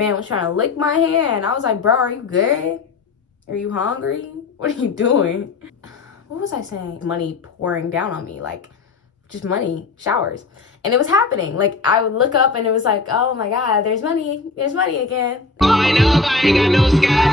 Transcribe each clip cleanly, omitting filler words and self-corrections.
man was trying to lick my hand. I was like, bro, are you good? Are you hungry? What are you doing? What was I saying? Money pouring down on me, like just money, showers. And it was happening. Like I would look up and it was like, oh my God, there's money again. I know I ain't got no sky.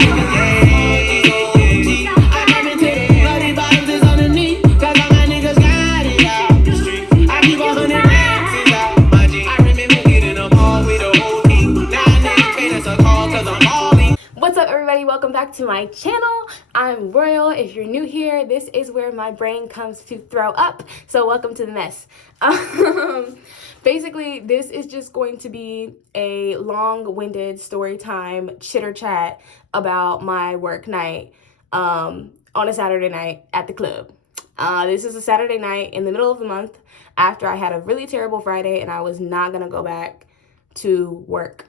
I come into the bloody bottoms is underneath. Cause all my niggas got it out the street. I keep 100 racks out my G. I remember getting them all with the whole team. Now niggas pay us a call cause I'm balling. What's up, everybody? Welcome back to my channel. I'm Royal. If you're new here, this is where my brain comes to throw up. So welcome to the mess. Basically, this is just going to be a long-winded story time chitter chat about my work night on a Saturday night at the club. This is a Saturday night in the middle of the month after I had a really terrible Friday and I was not gonna go back to work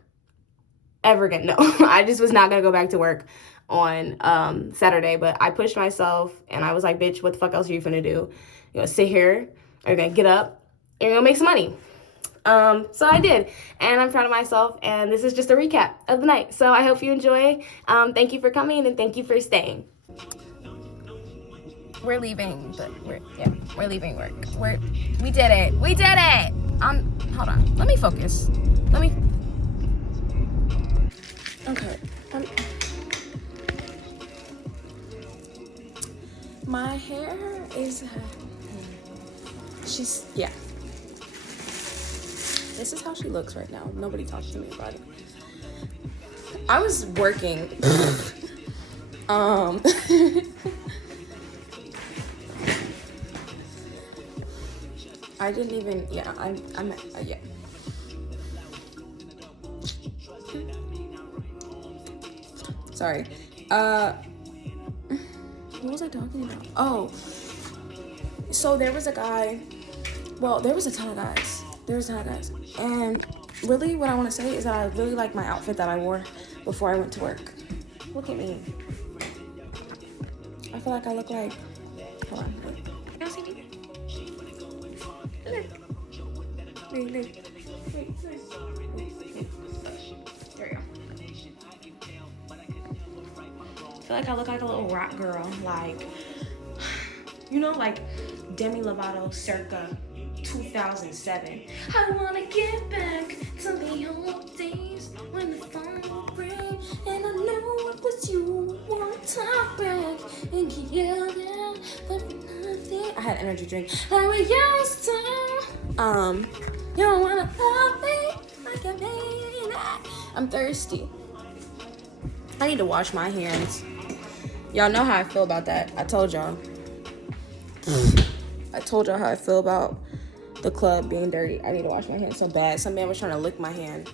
ever again. No, I just was not gonna go back to work on Saturday, but I pushed myself and I was like, bitch, what the fuck else are you finna do? You're gonna sit here, or you're gonna get up, and you're gonna make some money. So I did, and I'm proud of myself, and this is just a recap of the night. So I hope you enjoy. Thank you for coming, and thank you for staying. We're leaving, but we're leaving work. We did it. We did it. Hold on. Let me focus. Okay. My hair is. Yeah. This is how she looks right now. Nobody talks to me about it. I was working. I didn't even. Yeah. Yeah. Sorry. What was I talking about? Oh. So there was a guy. Well, there was a ton of guys. And really what I want to say is that I really like my outfit that I wore before I went to work. Look at me. I feel like I look like... Hold on. Wait. Can you see me? Look. Wait. There we go. I feel like I look like a little rock girl. Like, you know, like Demi Lovato circa 2007. I wanna get back to the old days when the phone would ring and I knew it was you. One time back and you yelled out for nothing. I had an energy drink. Like we used to. You don't wanna love me like I made it. I'm thirsty. I need to wash my hands. Y'all know how I feel about that. I told y'all how I feel about the club being dirty. I need to wash my hands so bad. Some man was trying to lick my hand.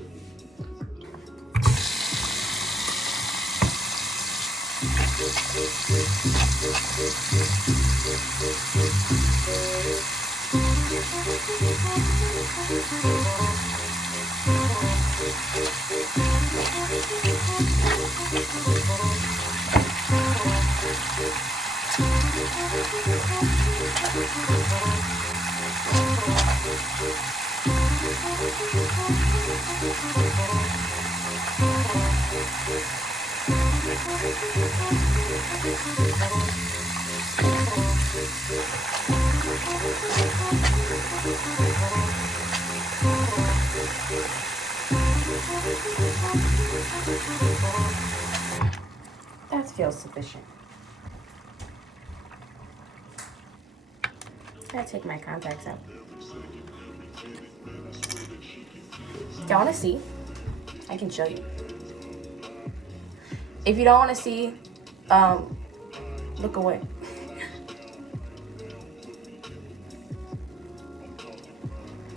That feels sufficient. Gotta take my contacts out. Y'all wanna see? I can show you. If you don't wanna see, look away.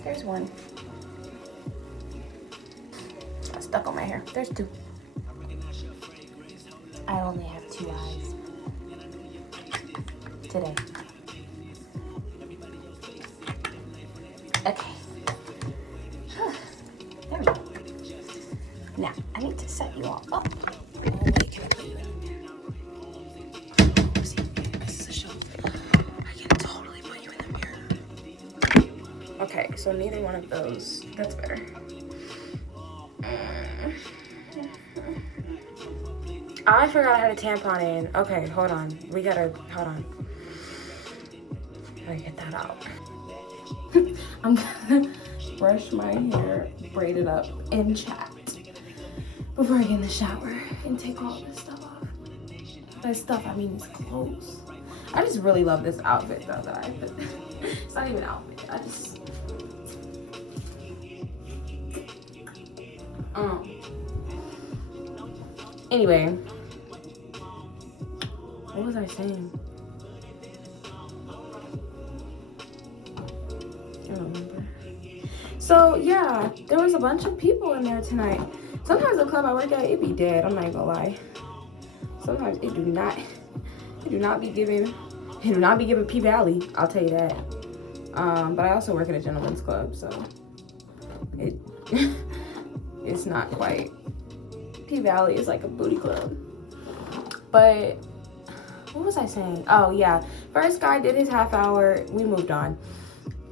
There's one. It's stuck on my hair. There's two. I only have 2 eyes. Today. Okay. There we go. Now, I need to set you all up. Oh, wait, can I put you in there? See, this is a show. I can totally put you in the mirror. Okay, so neither one of those. That's better. I forgot I had a tampon in. Okay, hold on. Hold on. Gotta get that out. I'm gonna brush my hair, braid it up, and chat before I get in the shower and take all this stuff off. By stuff, I mean these clothes. I just really love this outfit though that I put. It's not even an outfit. I just. Anyway, what was I saying? I don't remember. So yeah, there was a bunch of people in there tonight. Sometimes the club I work at, it be dead. I'm not gonna lie. Sometimes it do not be giving P Valley. I'll tell you that. But I also work at a gentleman's club, so it's not quite. P Valley is like a booty club. But what was I saying? Oh yeah, first guy did his half hour. We moved on.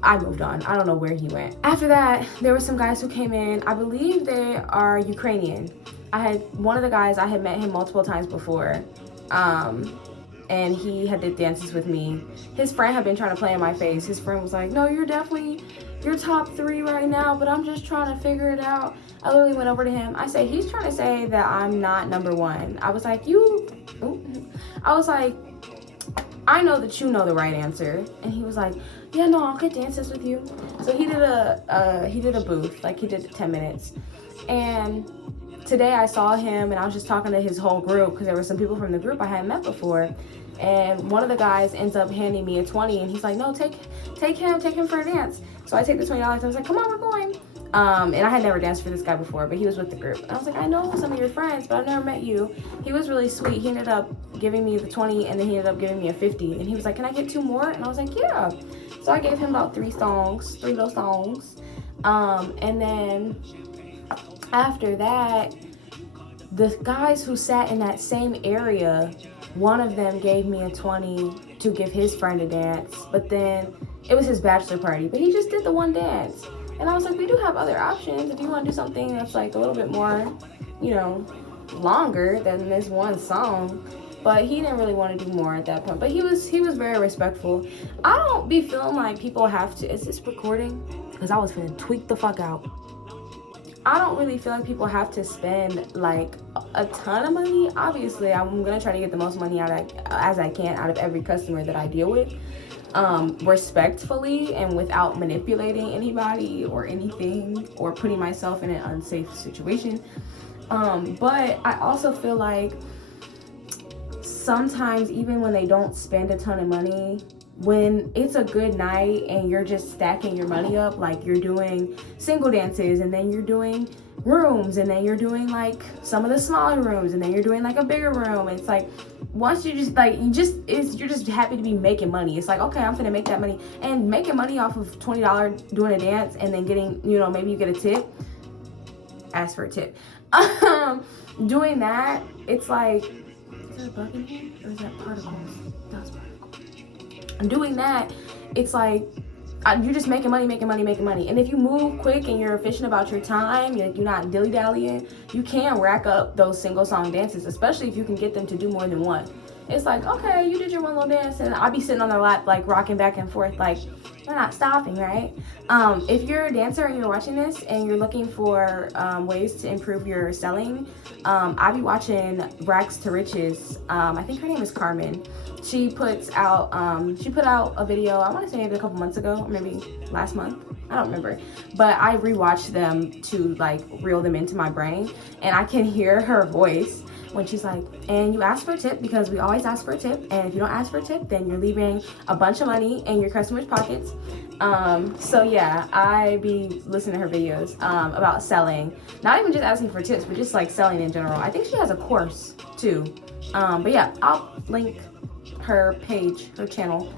I moved on. I don't know where he went. After that, there were some guys who came in. I believe they are Ukrainian. One of the guys, I had met him multiple times before. And he had did dances with me. His friend had been trying to play in my face. His friend was like, no, you're top 3 right now, but I'm just trying to figure it out. I literally went over to him. I said, he's trying to say that I'm not number 1. I was like, I know that you know the right answer. And he was like, yeah, no, I'll get dances with you. So he did a booth, like he did 10 minutes. And today I saw him and I was just talking to his whole group because there were some people from the group I hadn't met before. And one of the guys ends up handing me a 20 and he's like, no, take him for a dance. So I take the $20. I was like, come on, we're going. And I had never danced for this guy before, but he was with the group. And I was like, I know some of your friends, but I've never met you. He was really sweet. He ended up giving me the 20 and then he ended up giving me a 50. And he was like, can I get 2 more? And I was like, yeah. So I gave him about 3 of those songs. And then after that, the guys who sat in that same area, one of them gave me a 20 to give his friend a dance, but then it was his bachelor party, but he just did the one dance. And I was like, we do have other options if you want to do something that's like a little bit more, longer than this one song. But he didn't really want to do more at that point. But he was very respectful. I don't be feeling like people have to. Is this recording? Because I was finna tweak the fuck out. I don't really feel like people have to spend like a ton of money. Obviously, I'm gonna try to get the most money as I can out of every customer that I deal with, respectfully and without manipulating anybody or anything or putting myself in an unsafe situation. But I also feel like sometimes even when they don't spend a ton of money, when it's a good night and you're just stacking your money up, like you're doing single dances and then you're doing rooms and then you're doing like some of the smaller rooms and then you're doing like a bigger room. It's like once you just like you're just happy to be making money. It's like, okay, I'm gonna make that money, and making money off of $20 doing a dance and then getting, maybe you get a tip. Ask for a tip. Doing that, it's like, is there a bug in here or is that particles? That's particles. And doing that, it's like you're just making money. And if you move quick and you're efficient about your time, you're not dilly-dallying, you can rack up those single song dances, especially if you can get them to do more than one. It's like, okay, you did your one little dance and I'll be sitting on their lap like rocking back and forth, like they're not stopping, right? If you're a dancer and you're watching this and you're looking for ways to improve your selling, I'll be watching Rags to Riches. I think her name is Carmen. She put out a video, I want to say maybe a couple months ago, or maybe last month. I don't remember. But I rewatched them to like reel them into my brain, and I can hear her voice when she's like, and you ask for a tip because we always ask for a tip, and if you don't ask for a tip, then you're leaving a bunch of money in your customers' pockets. So yeah, I be listening to her videos about selling, not even just asking for tips, but just like selling in general. I think she has a course too. But yeah, I'll link her page, her channel,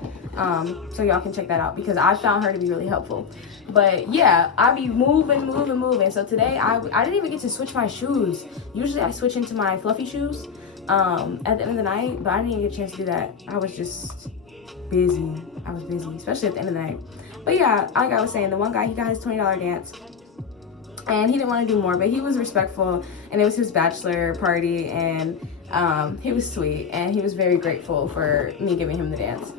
so y'all can check that out because I found her to be really helpful. But yeah, I be moving. So today I didn't even get to switch my shoes. Usually I switch into my fluffy shoes at the end of the night, but I didn't even get a chance to do that. I was just busy. Especially at the end of the night. But yeah, like I was saying, the one guy, he got his $20 dance. and he didn't want to do more, but he was respectful, and it was his bachelor party, and he was sweet, and he was very grateful for me giving him the dance.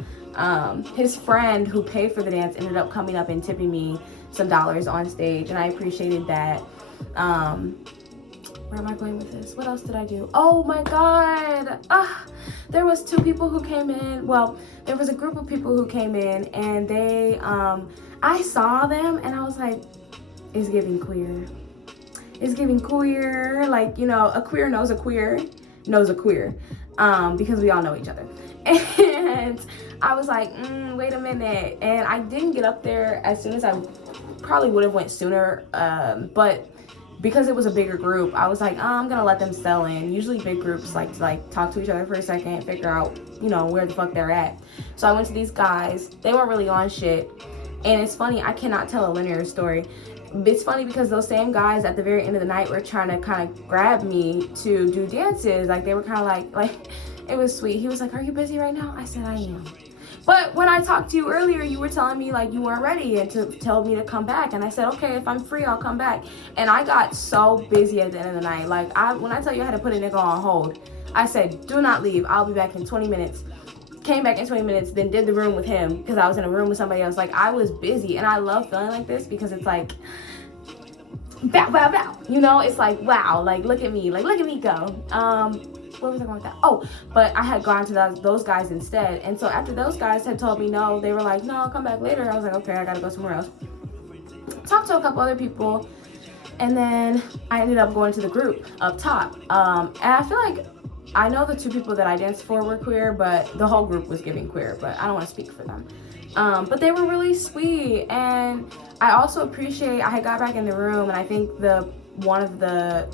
His friend who paid for the dance ended up coming up and tipping me some dollars on stage, and I appreciated that. Where am I going with this? What else did I do? Oh my God. There was two people who came in. Well, there was a group of people who came in, and they, I saw them and I was like, it's giving queer. It's giving queer. Like, you know, a queer knows a queer knows a queer, because we all know each other. And I was like, wait a minute. And I didn't get up there as soon as I probably would have went sooner, but because it was a bigger group, I was like, I'm gonna let them settle in. Usually big groups like to talk to each other for a second, figure out, you know, where the fuck they're at. So I went to these guys. They weren't really on shit. And it's funny, I cannot tell a linear story. It's funny because those same guys at the very end of the night were trying to kind of grab me to do dances. Like, they were kind of like, it was sweet. He was like, are you busy right now? I said, I am. But when I talked to you earlier, you were telling me like you weren't ready and to tell me to come back. And I said, okay, if I'm free, I'll come back. And I got so busy at the end of the night. Like, when I tell you I had to put a nigga on hold, I said, do not leave. I'll be back in 20 minutes. Came back in 20 minutes, then did the room with him because I was in a room with somebody else. Like, I was busy, and I love feeling like this because it's like, bow, bow, bow. You know, it's like, wow, like, look at me go. Where was I going with that? Oh, but I had gone to those guys instead. And so after those guys had told me no, they were like, no, I'll come back later. I was like, okay, I gotta go somewhere else. Talked to a couple other people, and then I ended up going to the group up top. And I feel like I know the two people that I danced for were queer, but the whole group was giving queer, but I don't want to speak for them. But they were really sweet, and I also appreciate, I had got back in the room, and I think one of the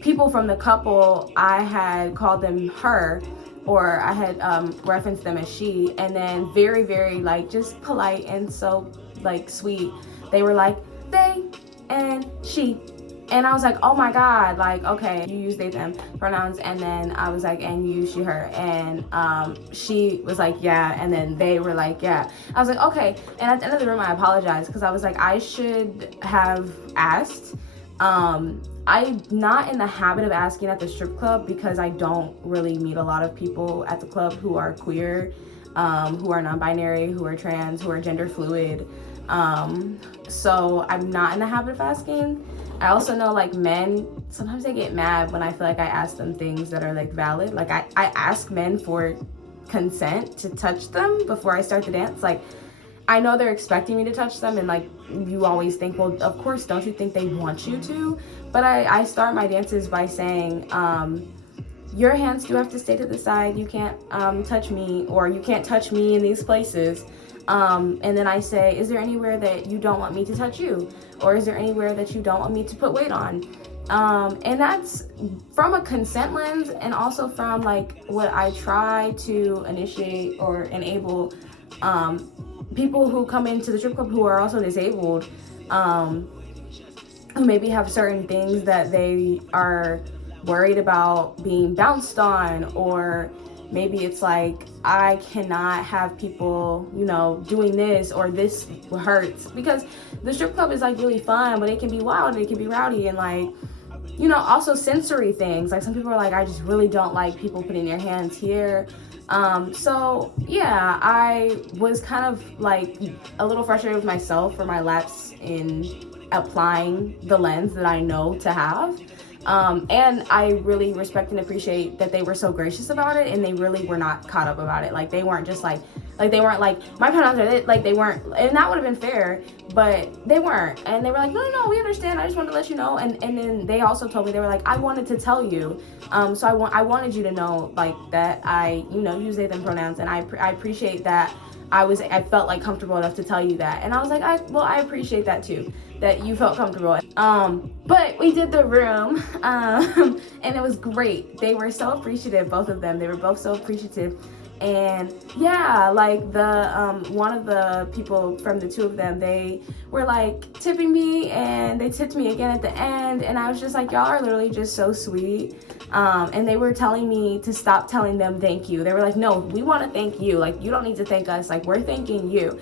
people from the couple, I had called them her, or I had referenced them as she, and then very, very like just polite and so like sweet, they were like, they and she. And I was like, oh my God, like, okay, you use they, them pronouns. And then I was like, and you use she, her. And she was like, yeah. And then they were like, yeah. I was like, okay. And at the end of the room, I apologized because I was like, I should have asked. I'm not in the habit of asking at the strip club because I don't really meet a lot of people at the club who are queer, who are non-binary, who are trans, who are gender fluid. So I'm not in the habit of asking. I also know like men, sometimes they get mad when I feel like I ask them things that are like valid. Like I ask men for consent to touch them before I start the dance. Like, I know they're expecting me to touch them, and like you always think, well, of course, don't you think they want you to? But I start my dances by saying, your hands do have to stay to the side. You can't touch me, or you can't touch me in these places. And then I say, is there anywhere that you don't want me to touch you? Or is there anywhere that you don't want me to put weight on? And that's from a consent lens, and also from like what I try to initiate or enable people who come into the strip club who are also disabled, who maybe have certain things that they are worried about being bounced on, or maybe it's like, I cannot have people, you know, doing this, or this hurts. Because the strip club is like really fun, but it can be wild, it can be rowdy, and like, you know, also sensory things. Like, some people are like, I just really don't like people putting their hands here. So yeah, I was kind of like a little frustrated with myself for my lapse in applying the lens that I know to have. And I really respect and appreciate that they were so gracious about it, and they really were not caught up about it. Like, they weren't just like they weren't like, my pronouns are this, like they weren't, and that would have been fair, but they weren't. And they were like, no, we understand, I just wanted to let you know. And then they also told me, they were like, I wanted to tell you, so I wanted you to know, like, that I, you know, use they, them pronouns, and I appreciate that I felt like comfortable enough to tell you that. And I was like, I appreciate that too, that you felt comfortable. But we did the room, and it was great. They were so appreciative, both of them. They were both so appreciative. And yeah, like the one of the people from the two of them, they were like tipping me, and they tipped me again at the end, and I was just like, y'all are literally just so sweet. And they were telling me to stop telling them thank you. They were like, no, we want to thank you. Like, you don't need to thank us. Like, we're thanking you.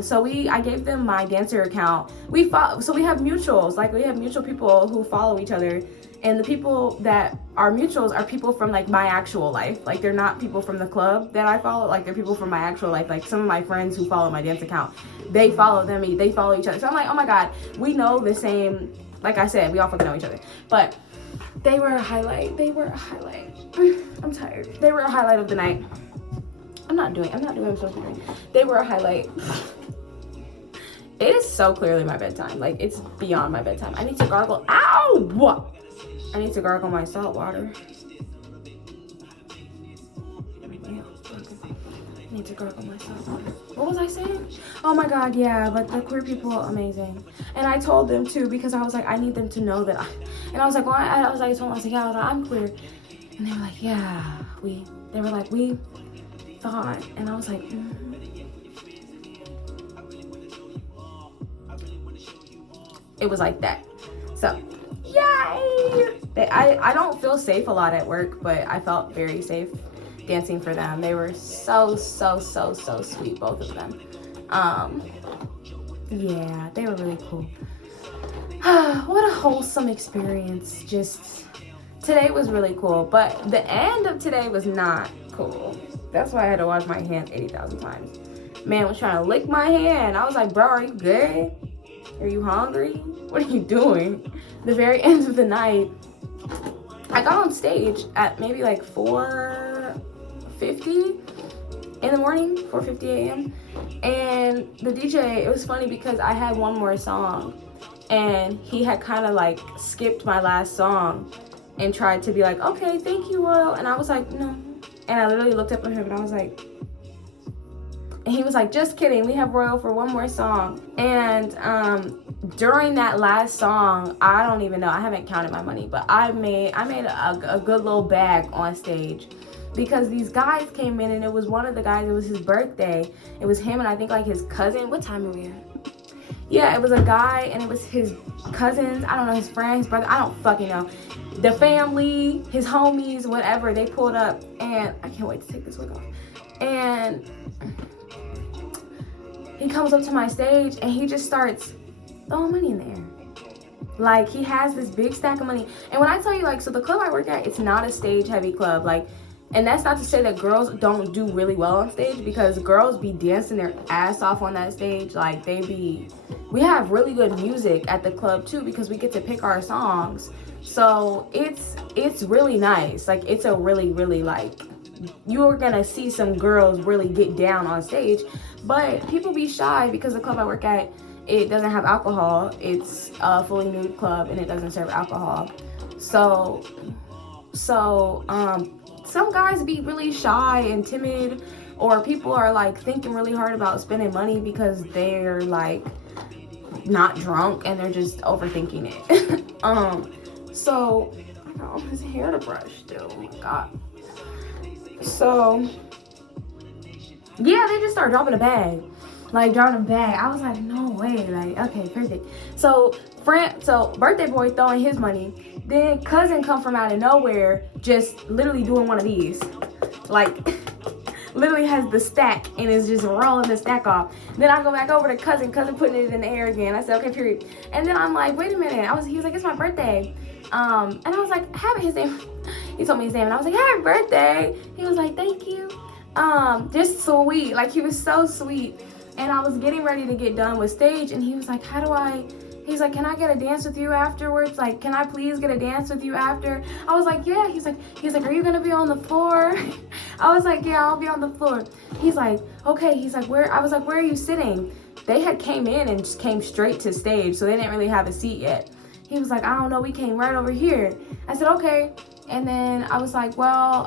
So I gave them my dancer account. So we have mutuals. Like, we have mutual people who follow each other. And the people that are mutuals are people from like my actual life. Like, they're not people from the club that I follow. Like, they're people from my actual life. Like, some of my friends who follow my dance account, they follow them. They follow each other. So I'm like, oh my God, we know the same. Like I said, we all fucking know each other. But they were a highlight. I'm tired. They were a highlight of the night. I'm not doing what I'm supposed to be doing. They were a highlight. It is so clearly my bedtime. Like, it's beyond my bedtime. I need to gargle. Ow! I need to gargle my salt water. I need to gargle my salt water. What was I saying? Oh my God, yeah, but the queer people, amazing. And I told them too, because I was like, I need them to know that and I was like, well, I was like, yeah, I'm queer. And they were like, yeah, we thought. And I was like, It was like that. So, yay! I don't feel safe a lot at work, but I felt very safe dancing for them. They were so sweet, both of them. Yeah, they were really cool. What a wholesome experience. Just, today was really cool, but the end of today was not cool. That's why I had to wash my hands 80,000 times. Man was trying to lick my hand. I was like, bro, are you good? Are you hungry? What are you doing? The very end of the night, I got on stage at maybe like 4:50 in the morning, 4:50 a.m. And the DJ, it was funny because I had one more song, and he had kind of like skipped my last song and tried to be like, okay, thank you, Royal. And I was like, no. And I literally looked up at him and I was like, and he was like, just kidding, we have Royal for one more song. And during that last song, I don't even know, I haven't counted my money, but I made a good little bag on stage, because these guys came in, and it was one of the guys, it was his birthday. It was him and I think like his cousin. What time are we at? Yeah, it was a guy, and it was his cousins, I don't know, his friend, his brother, I don't fucking know. The family, his homies, whatever, they pulled up, and I can't wait to take this wig off. And he comes up to my stage, and he just starts throwing money in the air. Like, he has this big stack of money. And when I tell you, like, so the club I work at, it's not a stage-heavy club. Like, and that's not to say that girls don't do really well on stage, because girls be dancing their ass off on that stage. Like, we have really good music at the club too, because we get to pick our songs. So it's really nice. Like, it's a really, like, you're gonna see some girls really get down on stage, but people be shy because the club I work at, it doesn't have alcohol. It's a fully nude club, and it doesn't serve alcohol. So some guys be really shy and timid, or people are like thinking really hard about spending money because they're like not drunk and they're just overthinking it. So I got his hair to brush still. Oh my God. So yeah, they just start dropping a bag. Like, dropping a bag. I was like, no way. Like, okay, perfect. So birthday boy throwing his money. Then cousin come from out of nowhere, just literally doing one of these. Like, literally has the stack and is just rolling the stack off. Then I go back over to cousin putting it in the air again. I said, okay, period. And then I'm like, wait a minute. He was like, it's my birthday. And I was like, his name. He told me his name, and I was like, happy birthday. He was like, thank you. Just sweet. Like, he was so sweet. And I was getting ready to get done with stage, and he was like, he's like, can I get a dance with you afterwards? Like, can I please get a dance with you after? I was like, yeah. He's like, are you gonna be on the floor? I was like, yeah, I'll be on the floor. He's like, okay. He's like, where? I was like, where are you sitting? They had came in and just came straight to stage, so they didn't really have a seat yet. He was like, I don't know, we came right over here. I said, okay. And then I was like, well,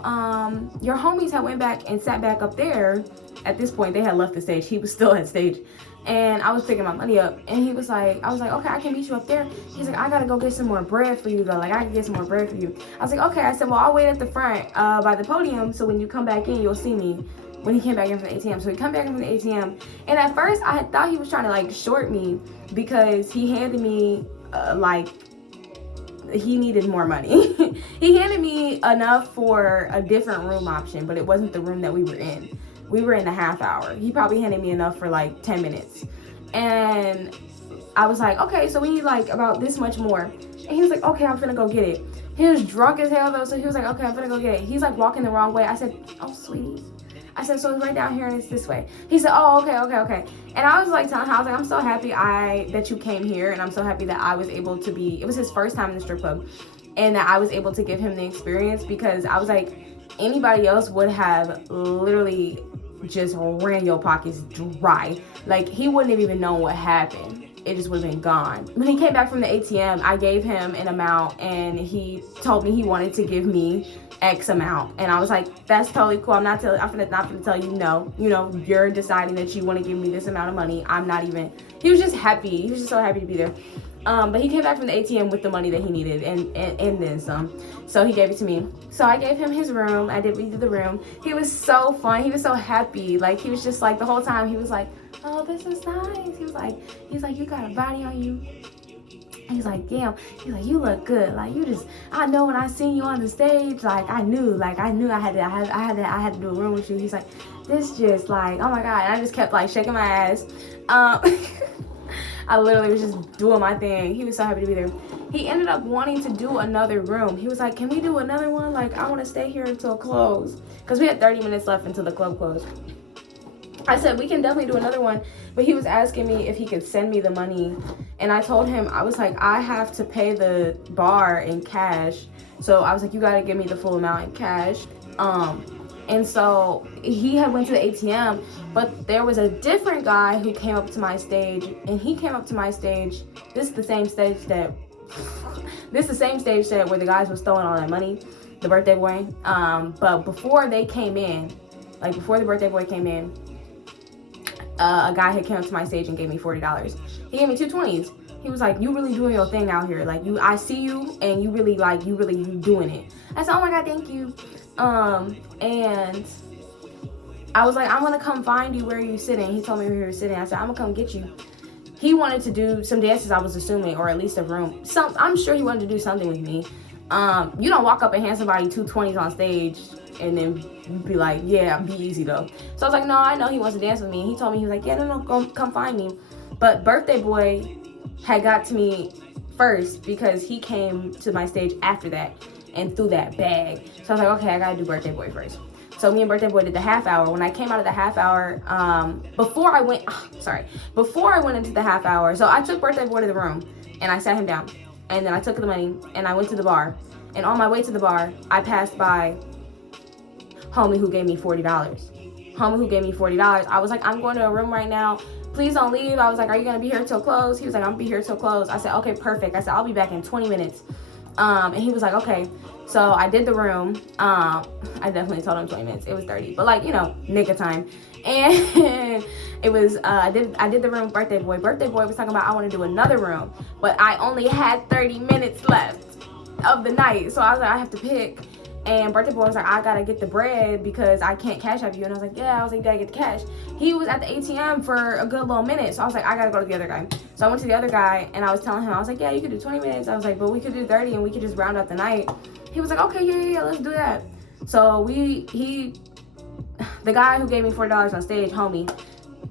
your homies had went back and sat back up there. At this point, they had left the stage. He was still at stage. And I was picking my money up, and he was like, I was like, okay, I can meet you up there. He's like, I gotta go get some more bread for you though. Like, I can get some more bread for you. I was like, okay. I said, well, I'll wait at the front by the podium, so when you come back in, you'll see me. When he came back in from the ATM. So he come back in from the ATM, and at first I had thought he was trying to like short me because he handed me like he needed more money. He handed me enough for a different room option, but it wasn't the room that we were in. We were in the half hour. He probably handed me enough for like 10 minutes. And I was like, okay, so we need like about this much more. And he was like, okay, I'm finna go get it. He was drunk as hell though, so he was like, okay, I'm finna go get it. He's like walking the wrong way. I said, oh, sweetie. I said, so it's right down here and it's this way. He said, oh, okay. And I was like telling him, I was like, I'm so happy that you came here, and I'm so happy that I was able to be, it was his first time in the strip club, and that I was able to give him the experience, because I was like, anybody else would have literally just ran your pockets dry. Like, he wouldn't have even known what happened. It just would have been gone. When he came back from the ATM, I gave him an amount, and he told me he wanted to give me X amount, and I was like, that's totally cool. I'm not gonna tell you no. You know, you're deciding that you want to give me this amount of money. I'm not even. He was just happy. He was just so happy to be there. But he came back from the ATM with the money that he needed, and then some. So he gave it to me. So I gave him his room. We did the room. He was so fun. He was so happy. Like, he was just like, the whole time he was like, oh, this is nice. He's like, you got a body on you. He's like, damn. He's like, you look good. Like, you just, I know when I seen you on the stage, like, I knew I had to do a room with you. He's like, this just like, oh my God. And I just kept like shaking my ass. I literally was just doing my thing. He was so happy to be there. He ended up wanting to do another room. He was like, can we do another one? Like, I want to stay here until close. Because we had 30 minutes left until the club closed. I said, we can definitely do another one. But he was asking me if he could send me the money. And I told him, I was like, I have to pay the bar in cash. So I was like, you got to give me the full amount in cash. And so he had went to the ATM, but there was a different guy who came up to my stage, and he came up to my stage. This is the same stage that where the guys was throwing all that money, the birthday boy. But before they came in, like before the birthday boy came in, a guy had came up to my stage and gave me $40. He gave me two 20s. He was like, you really doing your thing out here. Like, I see you, and you really doing it. I said, oh my God, thank you. And I was like, I'm gonna come find you. Where are you sitting? He told me where he was sitting. I said, I'm gonna come get you. He wanted to do some dances, I was assuming, or at least a room. I'm sure he wanted to do something with me. You don't walk up and hand somebody two 20s on stage and then be like, yeah, be easy though. So I was like, no, I know he wants to dance with me. He told me, he was like, yeah, no, come find me. But birthday boy had got to me first because he came to my stage after that and threw that bag. So I was like, okay, I gotta do birthday boy first. So me and birthday boy did the half hour. When I came out of the half hour, before I went into the half hour, so I took birthday boy to the room and I sat him down, and then I took the money and I went to the bar. And on my way to the bar, I passed by homie who gave me $40. I was like, I'm going to a room right now. Please don't leave. I was like, are you gonna be here till close? He was like, I'm gonna be here till close. I said, okay, perfect. I said, I'll be back in 20 minutes. And he was like, okay. So I did the room. I definitely told him 20 minutes. It was 30, but like, you know, nigga time. And it was, I did the room with birthday boy. Birthday boy was talking about, I want to do another room, but I only had 30 minutes left of the night. So I was like, I have to pick. And birthday boy was like, I gotta get the bread because I can't cash out you. And I was like, yeah. I was like, you gotta get the cash. He was at the ATM for a good little minute. So I was like, I gotta go to the other guy. So I went to the other guy and I was telling him, I was like, yeah, you could do 20 minutes. I was like, but we could do 30 and we could just round up the night. He was like, okay, yeah, let's do that. So the guy who gave me $40 on stage, homie,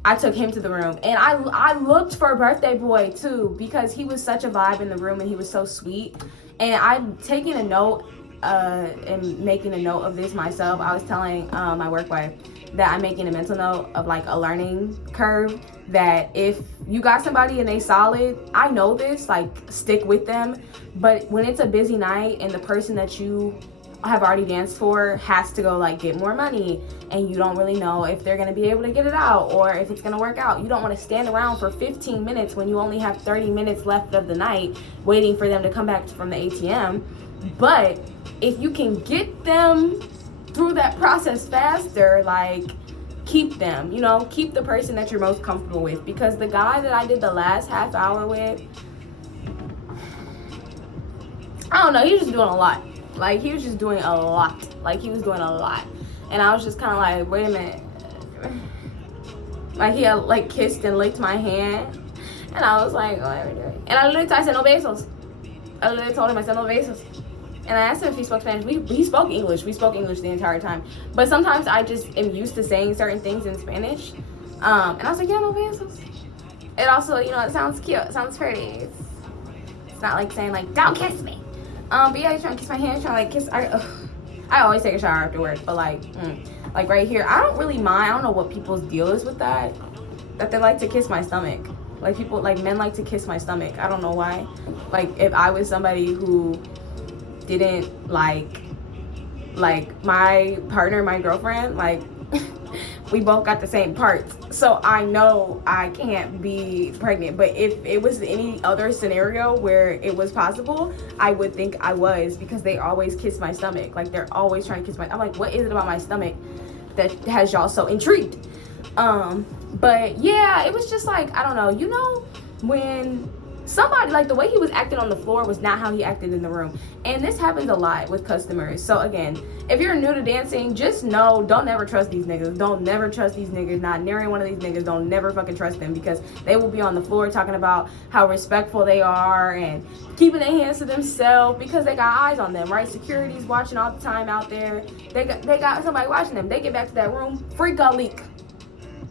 I took him to the room. And I looked for birthday boy too because he was such a vibe in the room and he was so sweet. And I'm taking a note and making a note of this myself. I was telling my work wife that I'm making a mental note of like a learning curve, that if you got somebody and they solid, I know this, like stick with them. But when it's a busy night and the person that you have already danced for has to go like get more money and you don't really know if they're gonna be able to get it out or if it's gonna work out, you don't want to stand around for 15 minutes when you only have 30 minutes left of the night waiting for them to come back from the ATM. But if you can get them through that process faster, like keep them, you know, keep the person that you're most comfortable with. Because the guy that I did the last half hour with, I don't know, he was just doing a lot. Like, he was just doing a lot. Like, he was doing a lot. And I was just kind of like, wait a minute. Like, he had, like, kissed and licked my hand. And I was like, what are we doing? And I said, no besos. I literally told him, I said, no besos. And I asked him if he spoke Spanish. He spoke English. We spoke English the entire time. But sometimes I just am used to saying certain things in Spanish. And I was like, yeah, no besos. It also, you know, it sounds cute. It sounds pretty. It's not like saying, like, don't kiss me. But yeah, he's trying to kiss my hand. He's trying to, like, kiss. I always take a shower afterwards. But, like right here, I don't really mind. I don't know what people's deal is with that. That they like to kiss my stomach. Like, people, like, men like to kiss my stomach. I don't know why. Like, if I was somebody who didn't like my partner, my girlfriend, like, we both got the same parts. So I know I can't be pregnant. But if it was any other scenario where it was possible, I would think I was, because they always kiss my stomach. Like, they're always trying to kiss my, I'm like, what is it about my stomach that has y'all so intrigued? But yeah, it was just like, I don't know, you know, when somebody, like, the way he was acting on the floor was not how he acted in the room. And this happens a lot with customers. So again, if you're new to dancing, just know, don't never trust these niggas. Don't never trust these niggas. Not near one of these niggas. Don't never fucking trust them, because they will be on the floor talking about how respectful they are and keeping their hands to themselves because they got eyes on them, right? Security's watching all the time out there. They got somebody watching them. They get back to that room, freak a leak.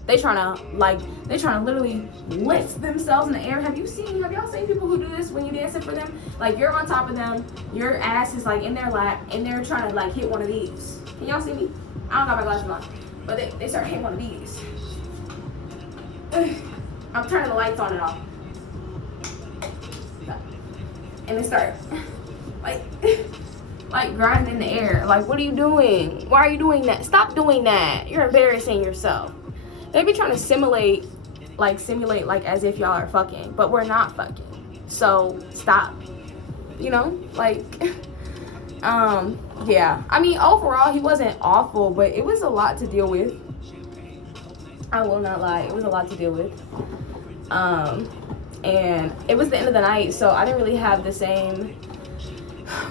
They trying to literally lift themselves in the air. Have y'all seen people who do this when you dancing for them? Like, you're on top of them, your ass is like in their lap, and they're trying to like hit one of these. Can y'all see me? I don't got my glasses on, but they start hitting one of these. I'm turning the lights on and off. And they start like grinding in the air. Like, what are you doing? Why are you doing that? Stop doing that. You're embarrassing yourself. They be trying to simulate like as if y'all are fucking, but we're not fucking. So stop. You know, like, yeah. I mean, overall, he wasn't awful, but it was a lot to deal with. I will not lie, it was a lot to deal with. And it was the end of the night, so I didn't really have the same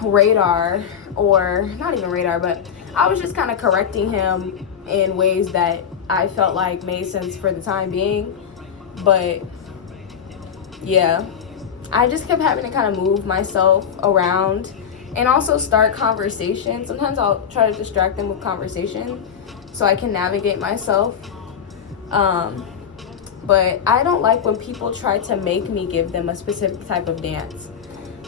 radar, or not even radar, but I was just kind of correcting him in ways that I felt like made sense for the time being. But yeah, I just kept having to kind of move myself around and also start conversation. Sometimes I'll try to distract them with conversation so I can navigate myself. But I don't like when people try to make me give them a specific type of dance.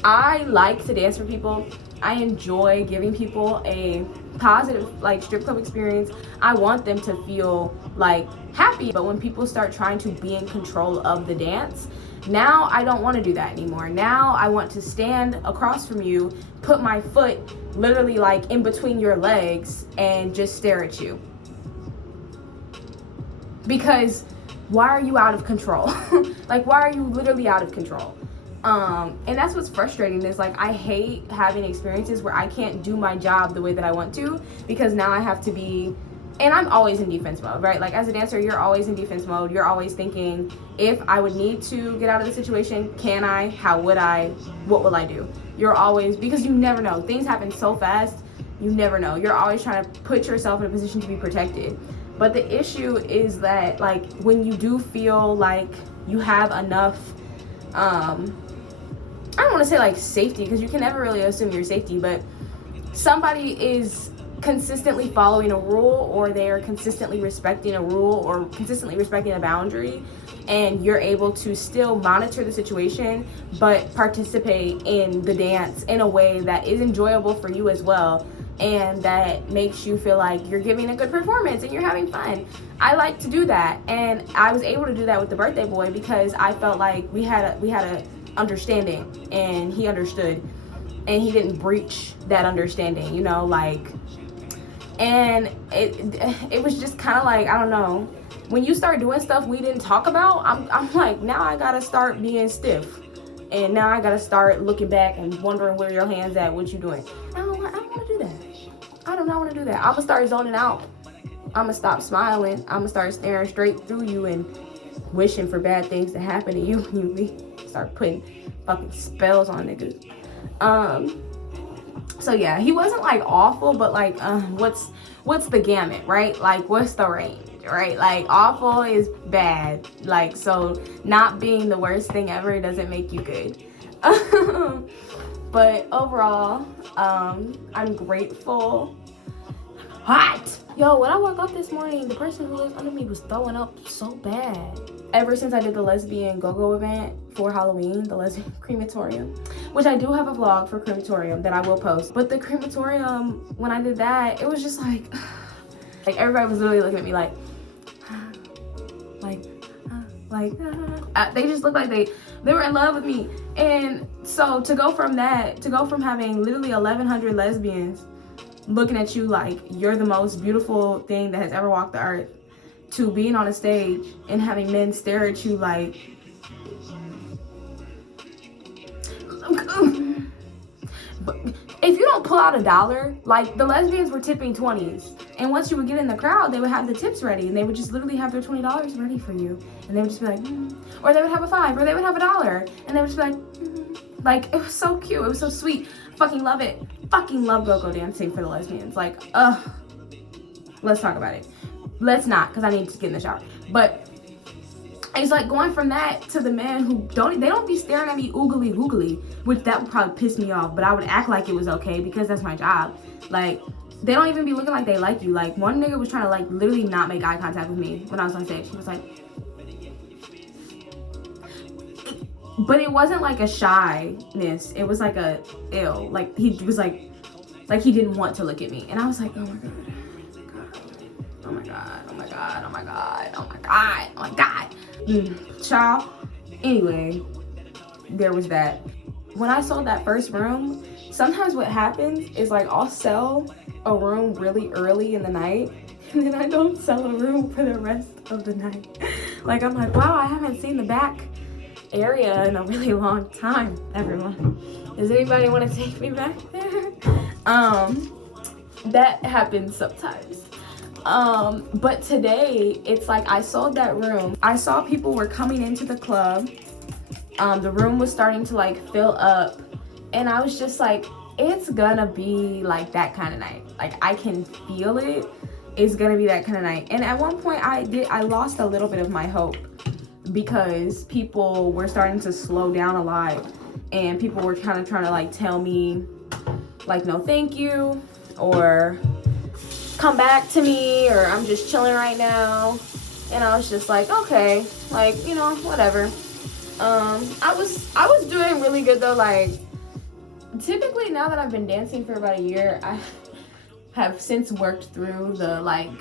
I like to dance for people. I enjoy giving people a positive, like, strip club experience. I want them to feel like happy. But when people start trying to be in control of the dance, now I don't want to do that anymore. Now I want to stand across from you, put my foot literally like in between your legs, and just stare at you. Because why are you out of control? Like, why are you literally out of control? And that's what's frustrating, is like, I hate having experiences where I can't do my job the way that I want to, because now I have to be, and I'm always in defense mode, right? Like, as a dancer, you're always in defense mode. You're always thinking, if I would need to get out of the situation, can I? How would I? What will I do? You're always, because you never know. Things happen so fast, you never know. You're always trying to put yourself in a position to be protected. But the issue is that, like, when you do feel like you have enough, I don't want to say like safety, because you can never really assume your safety, but somebody is consistently following a rule, or they are consistently respecting a rule, or consistently respecting a boundary, and you're able to still monitor the situation but participate in the dance in a way that is enjoyable for you as well, and that makes you feel like you're giving a good performance and you're having fun. I like to do that, and I was able to do that with the birthday boy because I felt like we had a understanding, and he understood, and he didn't breach that understanding, you know, like. And it was just kind of like, I don't know, when you start doing stuff we didn't talk about, I'm like, now I gotta start being stiff, and now I gotta start looking back and wondering where your hands at, what you doing. I don't want to do that. I do not want to do that. I'm gonna start zoning out. I'ma stop smiling. I'ma start staring straight through you and wishing for bad things to happen to you. You start putting fucking spells on niggas. So yeah, he wasn't like awful, but like what's the gamut, right? Like what's the range, right? Like awful is bad. Like, so not being the worst thing ever doesn't make you good. But overall, I'm grateful. Hot! Yo, when I woke up this morning, the person who lives under me was throwing up so bad. Ever since I did the lesbian go-go event for Halloween, the lesbian crematorium, which I do have a vlog for crematorium that I will post. But the crematorium, when I did that, it was just like everybody was literally looking at me they just looked like they were in love with me. And so to go from having literally 1,100 lesbians looking at you like you're the most beautiful thing that has ever walked the earth, to being on a stage and having men stare at you like, but if you don't pull out $1, like the lesbians were tipping 20s, and once you would get in the crowd, they would have the tips ready, and they would just literally have their $20 ready for you, and they would just be like, or they would have a $5, or they would have $1, and they would just be like, like, it was so cute, it was so sweet. Fucking love it. Fucking love go-go dancing for the lesbians. Like, let's talk about it. Let's not, because I need to get in the shower. But it's like going from that to the men who don't be staring at me oogly googly, which that would probably piss me off, but I would act like it was okay because that's my job. Like, they don't even be looking like they like you. Like, one nigga was trying to like literally not make eye contact with me when I was on stage. He was like, but it wasn't like a shyness. It was like a ill. Like, he was like he didn't want to look at me. And I was like, oh my God. Oh my God, oh my God, oh my God, oh my God, oh my God. Child. Anyway, there was that. When I sold that first room, sometimes what happens is like I'll sell a room really early in the night, and then I don't sell a room for the rest of the night. Like, I'm like, wow, I haven't seen the back area in a really long time, everyone. Does anybody want to take me back there? That happens sometimes. But today, it's like I sold that room. I saw people were coming into the club. The room was starting to like fill up, and I was just like, it's gonna be like that kind of night. Like, I can feel it. It's gonna be that kind of night. And at one point I lost a little bit of my hope, because people were starting to slow down a lot, and people were kind of trying to like tell me like, no thank you, or come back to me, or I'm just chilling right now. And I was just like, okay, like, you know, whatever. I was doing really good though. Like, typically now that I've been dancing for about a year, I have since worked through the like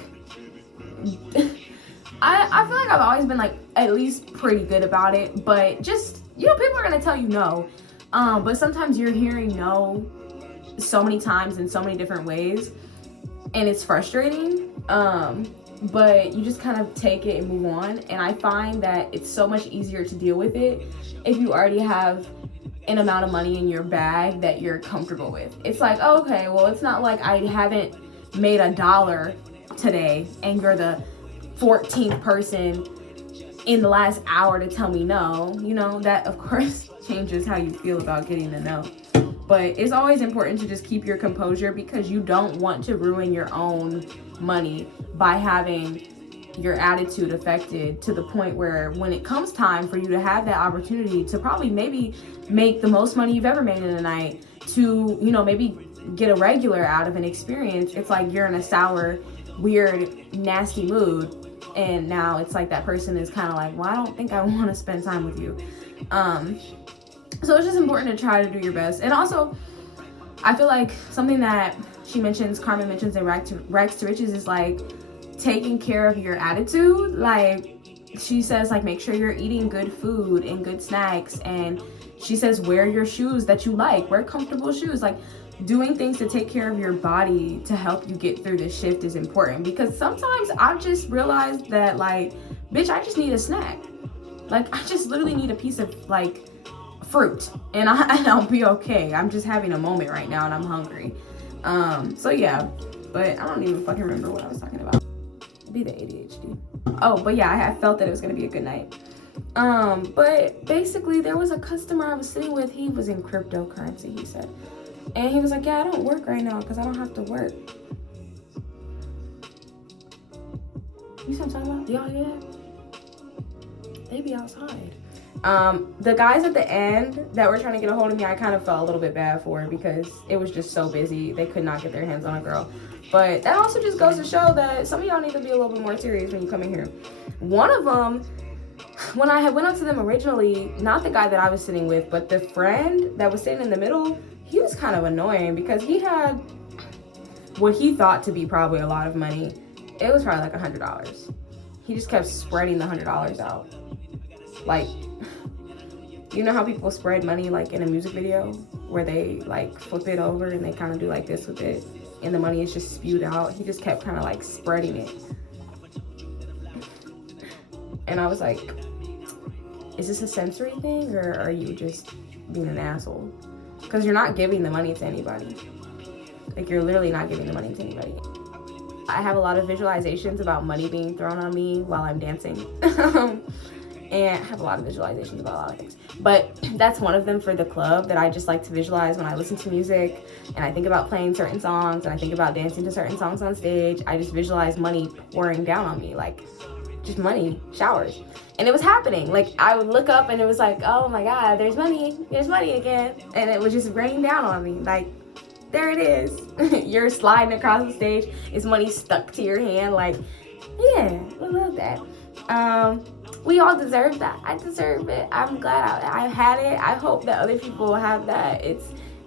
I feel like I've always been like at least pretty good about it, but just, you know, people are gonna tell you no, but sometimes you're hearing no so many times in so many different ways, and it's frustrating, but you just kind of take it and move on. And I find that it's so much easier to deal with it if you already have an amount of money in your bag that you're comfortable with. It's like, oh, okay, well, it's not like I haven't made $1 today and you're the 14th person in the last hour to tell me no. You know, that of course changes how you feel about getting the no. But it's always important to just keep your composure, because you don't want to ruin your own money by having your attitude affected to the point where when it comes time for you to have that opportunity to probably maybe make the most money you've ever made in a night, to, you know, maybe get a regular out of an experience, it's like you're in a sour, weird, nasty mood. And now it's like that person is kind of like, well, I don't think I want to spend time with you. So it's just important to try to do your best. And also, I feel like something that Carmen mentions in Rags to Riches is like taking care of your attitude. Like, she says, like, make sure you're eating good food and good snacks. And she says, wear your shoes that you like, wear comfortable shoes. Like, doing things to take care of your body to help you get through this shift is important, because sometimes I've just realized that, like, bitch, I just need a snack. Like, I just literally need a piece of like fruit and I'll be okay. I'm just having a moment right now and I'm hungry. So yeah, but I don't even fucking remember what I was talking about. Could be the ADHD. Oh, but yeah, I felt that it was gonna be a good night. But basically there was a customer I was sitting with. He was in cryptocurrency, he said. And he was like, yeah, I don't work right now because I don't have to work. You see what I'm talking about? Y'all hear that? They be outside. The guys at the end that were trying to get a hold of me, I kind of felt a little bit bad for because it was just so busy. They could not get their hands on a girl. But that also just goes to show that some of y'all need to be a little bit more serious when you come in here. One of them, when I had went up to them originally, not the guy that I was sitting with, but the friend that was sitting in the middle, he was kind of annoying because he had what he thought to be probably a lot of money. It was probably like $100. He just kept spreading the $100 out. Like, you know how people spread money like in a music video where they like flip it over and they kind of do like this with it and the money is just spewed out? He just kept kind of like spreading it. And I was like, is this a sensory thing or are you just being an asshole? Because you're not giving the money to anybody. Like, you're literally not giving the money to anybody. I have a lot of visualizations about money being thrown on me while I'm dancing. And I have a lot of visualizations about a lot of things. But that's one of them for the club that I just like to visualize when I listen to music and I think about playing certain songs and I think about dancing to certain songs on stage. I just visualize money pouring down on me, like just money, showers. And it was happening. Like, I would look up and it was like, oh my God, there's money again. And it was just raining down on me. Like, there it is. You're sliding across the stage. It's money stuck to your hand. Like, yeah, I love that. We all deserve that. I deserve it. I'm glad I had it. I hope that other people will have that.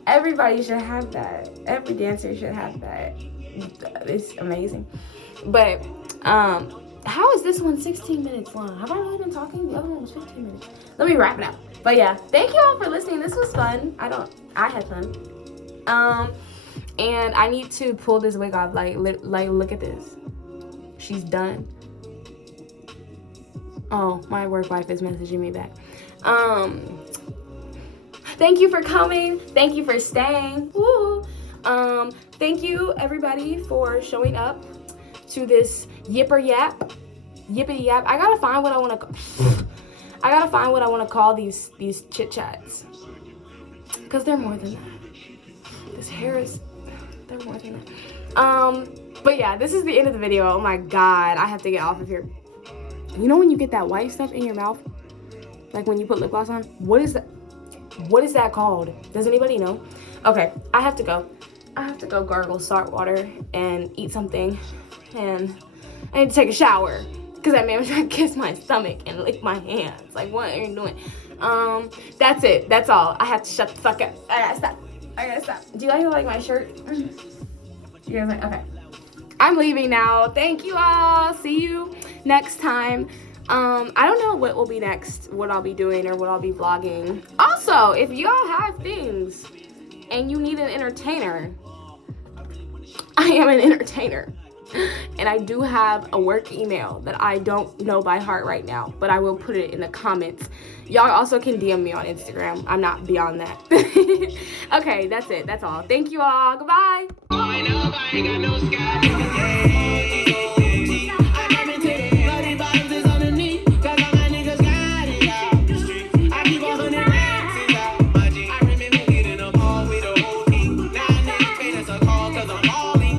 Everybody should have that. Every dancer should have that. It's amazing. But how is this one 16 minutes long? Have I really been talking? The other one was 15 minutes. Let me wrap it up. But yeah, thank you all for listening. This was fun. I had fun. And I need to pull this wig off. Like look at this. She's done. Oh, my work wife is messaging me back. Thank you for coming. Thank you for staying. Woo. Thank you everybody for showing up to this yippity yap. I gotta find what I want to call these chit chats, because they're more than that. This hair is, they're more than that. But yeah, this is the end of the video. Oh my God, I have to get off of here. You know when you get that white stuff in your mouth, like when you put lip gloss on? What is that? What is that called? Does anybody know? Okay, I have to go. I have to go gargle salt water and eat something, and I need to take a shower because that man was trying to kiss my stomach and lick my hands. Like, what are you doing? That's it. That's all. I have to shut the fuck up. I gotta stop. Do you guys like my shirt? You guys like? Okay. I'm leaving now. Thank you all. See you next time. I don't know what will be next, what I'll be doing or what I'll be vlogging. Also, if y'all have things and you need an entertainer, I am an entertainer. And I do have a work email that I don't know by heart right now, but I will put it in the comments. Y'all also can DM me on Instagram. I'm not beyond that. Okay, that's it. That's all. Thank you all. Goodbye.